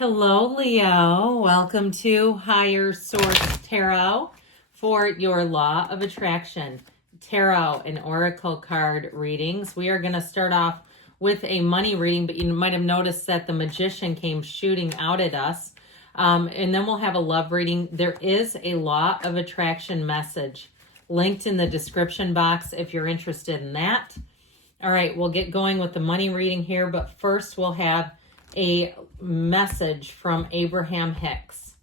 Hello, Leo. Welcome to Higher Source Tarot for your Law of Attraction Tarot and Oracle card readings. We are going to start off with a money reading, but you might have noticed that the Magician came shooting out at us. And then we'll have a love reading. There is a Law of Attraction message linked in the description box if you're interested in that. All right, we'll get going with the money reading here, but first we'll have a message from Abraham Hicks.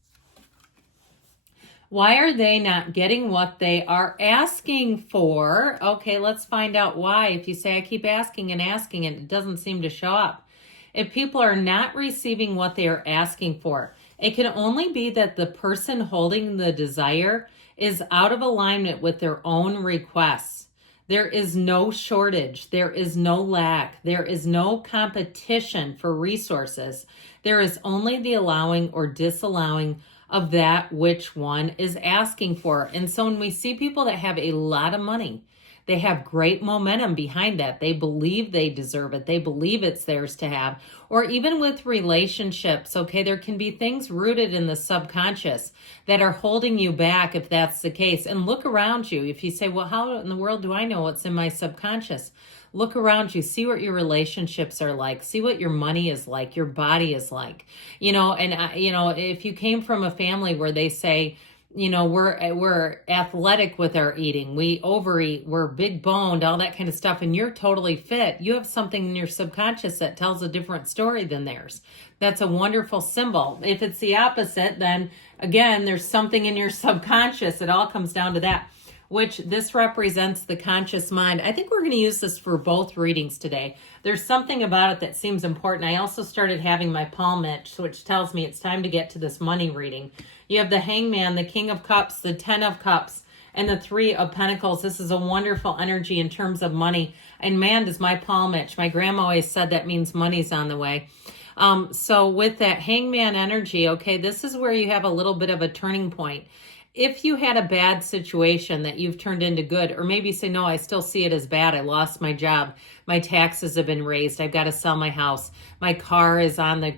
Why are they not getting what they are asking for? Okay, let's find out why. If you say, I keep asking and asking and it doesn't seem to show up. If people are not receiving what they are asking for, it can only be that the person holding the desire is out of alignment with their own requests. There is no shortage. There is no lack. There is no competition for resources. There is only the allowing or disallowing of that which one is asking for. And so when we see people that have a lot of money, they have great momentum behind that. They believe they deserve it. They believe it's theirs to have. Or even with relationships, okay, there can be things rooted in the subconscious that are holding you back if that's the case. And look around you. If you say, well, how in the world do I know what's in my subconscious? Look around you, see what your relationships are like, see what your money is like, your body is like, if you came from a family where they say, we're athletic with our eating, we overeat, we're big boned, all that kind of stuff, and you're totally fit, you have something in your subconscious that tells a different story than theirs. That's a wonderful symbol. If it's the opposite, then again, there's something in your subconscious. It all comes down to that, which this represents the conscious mind. I think we're going to use this for both readings today. There's something about it that seems important. I also started having my palm itch, which tells me it's time to get to this money reading. You have the Hangman, the King of Cups, the Ten of Cups, and the Three of Pentacles. This is a wonderful energy in terms of money. And man, does my palm itch. My grandma always said that means money's on the way. So with that Hangman energy, okay, this is where you have a little bit of a turning point. If you had a bad situation that you've turned into good, or maybe you say, no, I still see it as bad. I lost my job. My taxes have been raised. I've got to sell my house. My car is on the,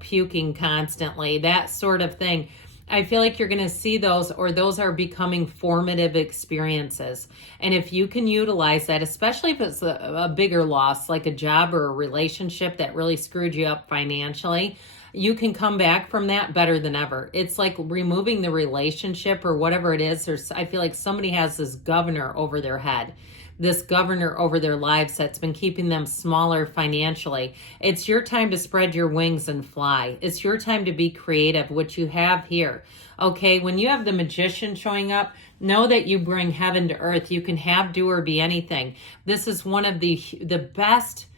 puking constantly, that sort of thing. I feel like you're going to see those, or those are becoming formative experiences. And if you can utilize that, especially if it's a bigger loss, like a job or a relationship that really screwed you up financially, you can come back from that better than ever. It's like removing the relationship or whatever it is. I feel like somebody has this governor over their head, this governor over their lives that's been keeping them smaller financially. It's your time to spread your wings and fly. It's your time to be creative, which you have here. Okay, when you have the Magician showing up, know that you bring heaven to earth. You can have, do, or be anything. This is one of the best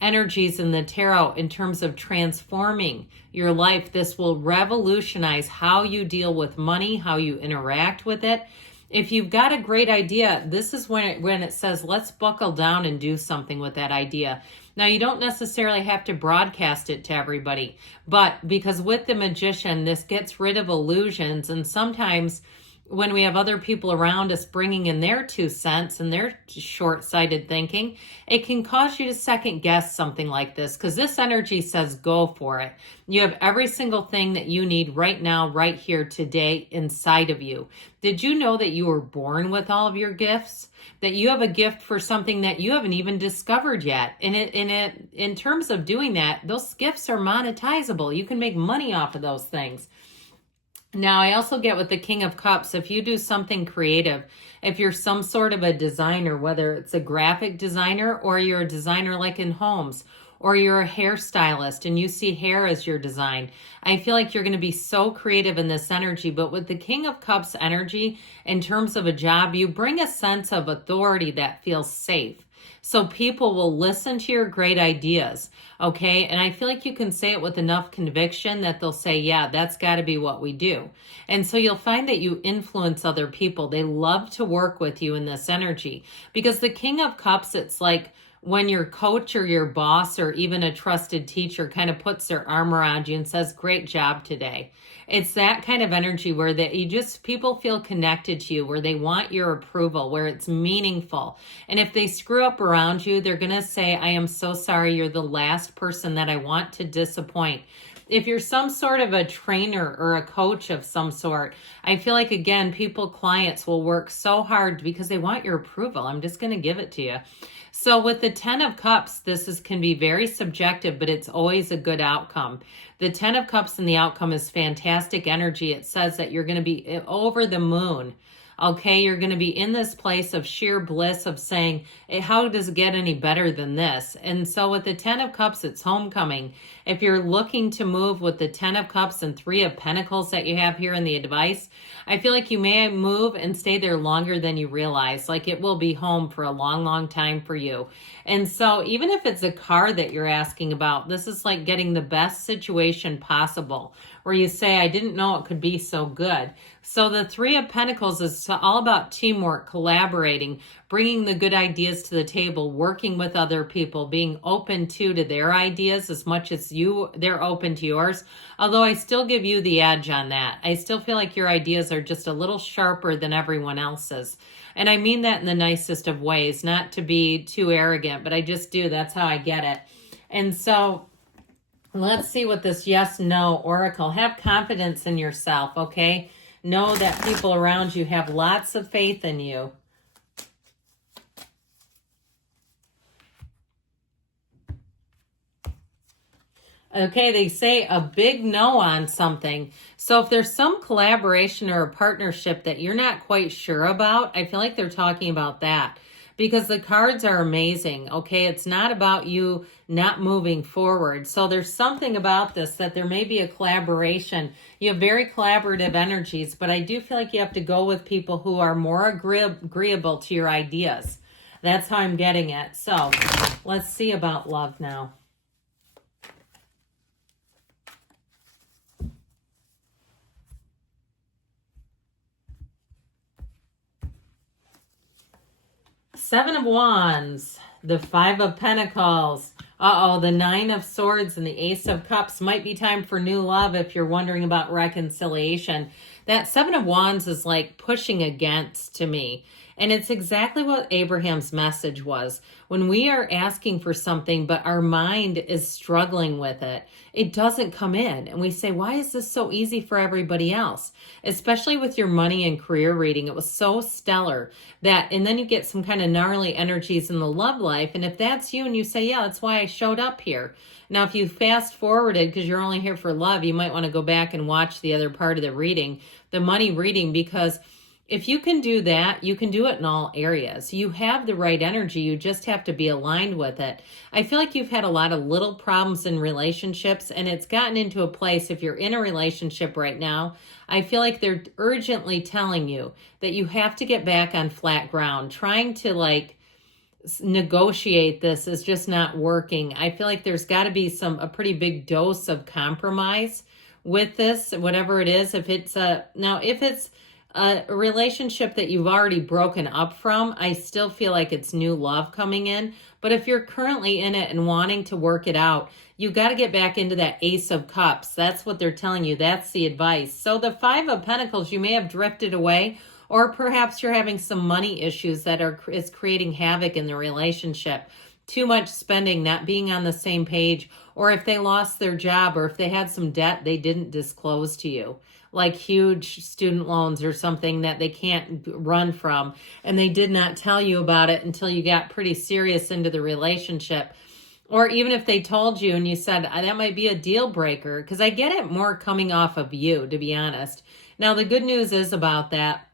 energies in the tarot in terms of transforming your life. This will revolutionize how you deal with money, how you interact with it. If you've got a great idea, this is when it says, let's buckle down and do something with that idea. Now, you don't necessarily have to broadcast it to everybody, but because with the Magician, this gets rid of illusions. And sometimes when we have other people around us bringing in their 2 cents and their short-sighted thinking, it can cause you to second guess something like this, because this energy says go for it. You have every single thing that you need right now, right here, today, inside of you. Did you know that you were born with all of your gifts? That you have a gift for something that you haven't even discovered yet? And in terms of doing that, those gifts are monetizable. You can make money off of those things. Now, I also get with the King of Cups, if you do something creative, if you're some sort of a designer, whether it's a graphic designer or you're a designer like in homes, or you're a hairstylist and you see hair as your design, I feel like you're going to be so creative in this energy. But with the King of Cups energy, in terms of a job, you bring a sense of authority that feels safe. So people will listen to your great ideas, okay? And I feel like you can say it with enough conviction that they'll say, yeah, that's got to be what we do. And so you'll find that you influence other people. They love to work with you in this energy, because the King of Cups, it's like when your coach or your boss or even a trusted teacher kind of puts their arm around you and says, great job today. It's that kind of energy where that you just, people feel connected to you, where they want your approval, where it's meaningful. And if they screw up around you, they're going to say, I am so sorry. You're the last person that I want to disappoint. If you're some sort of a trainer or a coach of some sort, I feel like, again, clients will work so hard because they want your approval. I'm just going to give it to you. So with the 10 of Cups, can be very subjective, but it's always a good outcome. The 10 of Cups and the outcome is fantastic energy. It says that you're going to be over the moon. Okay, you're going to be in this place of sheer bliss of saying, how does it get any better than this? And so with the 10 of Cups, it's homecoming. If you're looking to move with the 10 of Cups and 3 of Pentacles that you have here in the advice, I feel like you may move and stay there longer than you realize. Like it will be home for a long, long time for you. And so even if it's a car that you're asking about, this is like getting the best situation possible, where you say, I didn't know it could be so good. So the 3 of Pentacles is all about teamwork, collaborating, bringing the good ideas to the table, working with other people, being open to their ideas as much as they're open to yours. Although I still give you the edge on that. I still feel like your ideas are just a little sharper than everyone else's. And I mean that in the nicest of ways, not to be too arrogant, but I just do. That's how I get it. And so let's see what this yes, no oracle. Have confidence in yourself, okay? Know that people around you have lots of faith in you. Okay, they say a big no on something. So if there's some collaboration or a partnership that you're not quite sure about, I feel like they're talking about that. Because the cards are amazing, okay? It's not about you not moving forward. So there's something about this that there may be a collaboration. You have very collaborative energies, but I do feel like you have to go with people who are more agreeable to your ideas. That's how I'm getting it. So let's see about love now. Seven of Wands, the 5 of Pentacles. The 9 of Swords and the Ace of Cups. Might be time for new love if you're wondering about reconciliation. That 7 of Wands is like pushing against to me. And it's exactly what Abraham's message was. When we are asking for something, but our mind is struggling with it, it doesn't come in. And we say, why is this so easy for everybody else? Especially with your money and career reading. It was so stellar that, and then you get some kind of gnarly energies in the love life. And if that's you and you say, yeah, that's why I showed up here. Now, if you fast forwarded because you're only here for love, you might want to go back and watch the other part of the reading, the money reading, because if you can do that, you can do it in all areas. You have the right energy. You just have to be aligned with it. I feel like you've had a lot of little problems in relationships, and it's gotten into a place, if you're in a relationship right now, I feel like they're urgently telling you that you have to get back on flat ground. Trying to negotiate this is just not working. I feel like there's got to be a pretty big dose of compromise with this, whatever it is. If it's a relationship that you've already broken up from, I still feel like it's new love coming in. But if you're currently in it and wanting to work it out, you got to get back into that Ace of Cups. That's what they're telling you. That's the advice. So the 5 of Pentacles, you may have drifted away, or perhaps you're having some money issues that is creating havoc in the relationship. Too much spending, not being on the same page, or if they lost their job, or if they had some debt they didn't disclose to you, like huge student loans or something that they can't run from, and they did not tell you about it until you got pretty serious into the relationship. Or even if they told you and you said, that might be a deal breaker, because I get it more coming off of you, to be honest. Now, the good news is about that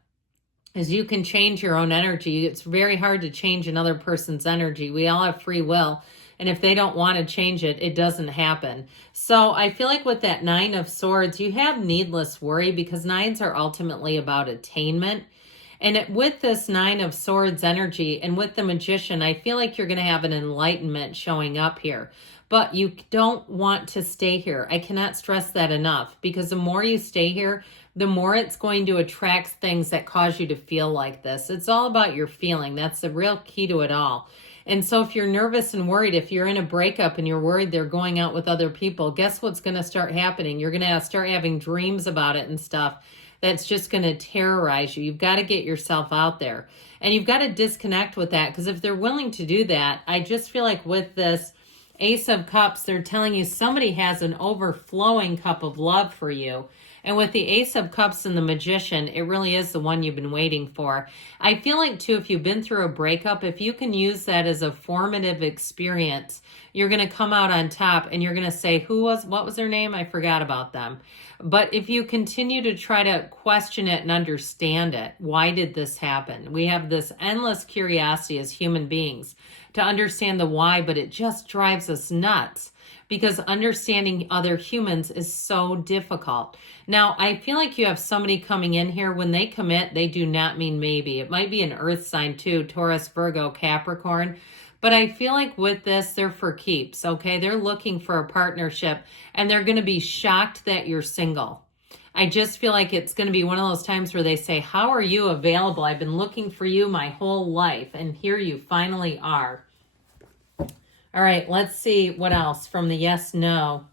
is you can change your own energy. It's very hard to change another person's energy. We all have free will. And if they don't want to change it, it doesn't happen. So I feel like with that 9 of Swords, you have needless worry, because 9s are ultimately about attainment. And with this 9 of Swords energy and with the Magician, I feel like you're going to have an enlightenment showing up here. But you don't want to stay here. I cannot stress that enough, because the more you stay here, the more it's going to attract things that cause you to feel like this. It's all about your feeling. That's the real key to it all. And so if you're nervous and worried, if you're in a breakup and you're worried they're going out with other people, guess what's going to start happening? You're going to start having dreams about it and stuff. That's just going to terrorize you. You've got to get yourself out there. And you've got to disconnect with that, because if they're willing to do that, I just feel like with this Ace of Cups, they're telling you somebody has an overflowing cup of love for you. And with the Ace of Cups and the Magician, it really is the one you've been waiting for. I feel like, too, if you've been through a breakup, if you can use that as a formative experience, you're going to come out on top and you're going to say, what was their name? I forgot about them. But if you continue to try to question it and understand it, why did this happen? We have this endless curiosity as human beings to understand the why, but it just drives us nuts, because understanding other humans is so difficult. Now, I feel like you have somebody coming in here. When they commit, they do not mean maybe. It might be an earth sign too, Taurus, Virgo, Capricorn. But I feel like with this, they're for keeps, okay? They're looking for a partnership, and they're going to be shocked that you're single. I just feel like it's going to be one of those times where they say, how are you available? I've been looking for you my whole life, and here you finally are. All right, let's see what else from the yes, no.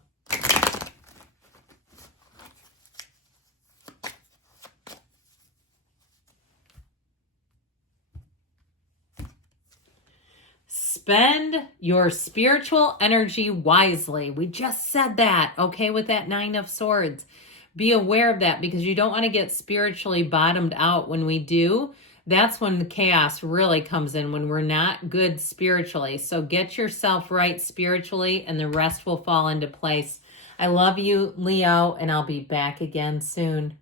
Spend your spiritual energy wisely. We just said that, okay, with that Nine of Swords. Be aware of that, because you don't want to get spiritually bottomed out. When we do, that's when the chaos really comes in, when we're not good spiritually. So get yourself right spiritually, and the rest will fall into place. I love you, Leo, and I'll be back again soon.